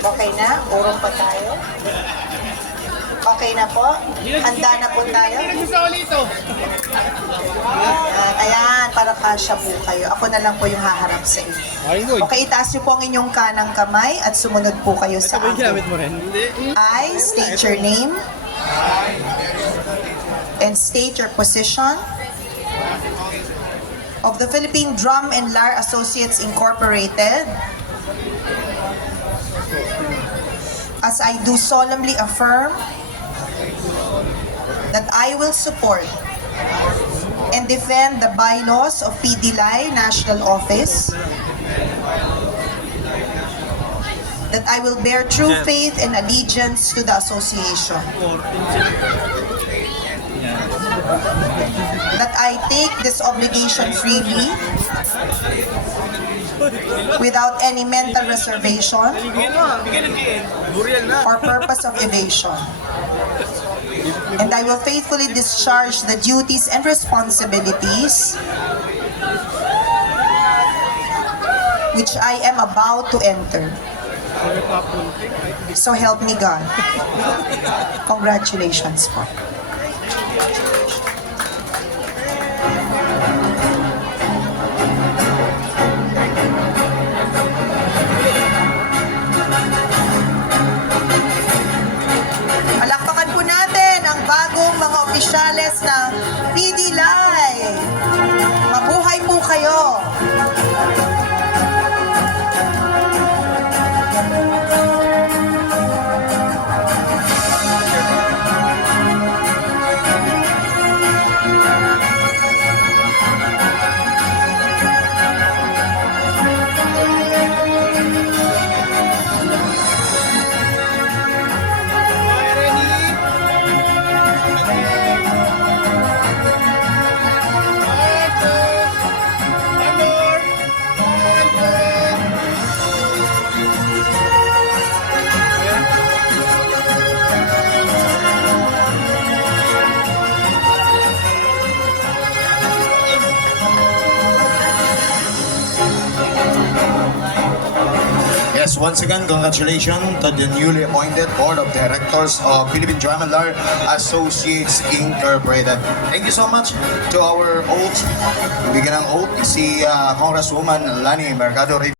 Okay na? Urong pa tayo? Okay na po? Handa na po tayo? Ayan, para kasya po kayo. Ako na lang po yung haharap sa inyo. Okay, itaas niyo po ang inyong kanang kamay at sumunod po kayo sa akin. I state your name and state your position of the Philippine Drum and Lyre Associates Incorporated. As I do solemnly affirm that I will support and defend the bylaws of PDLI National Office, that I will bear true faith and allegiance to the association, that I take this obligation freely without any mental reservation or purpose of evasion. And I will faithfully discharge the duties and responsibilities which I am about to enter. So help me God. Congratulations po. Palakpakan po natin ang bagong mga opisyales ng PDLI. Mabuhay po kayo! Yes, once again, congratulations to the newly appointed Board of Directors of Philippine Drum and Lyre Associates Incorporated. Thank you so much to our oath. Bigyan ng oath si Congresswoman Lani Mercado.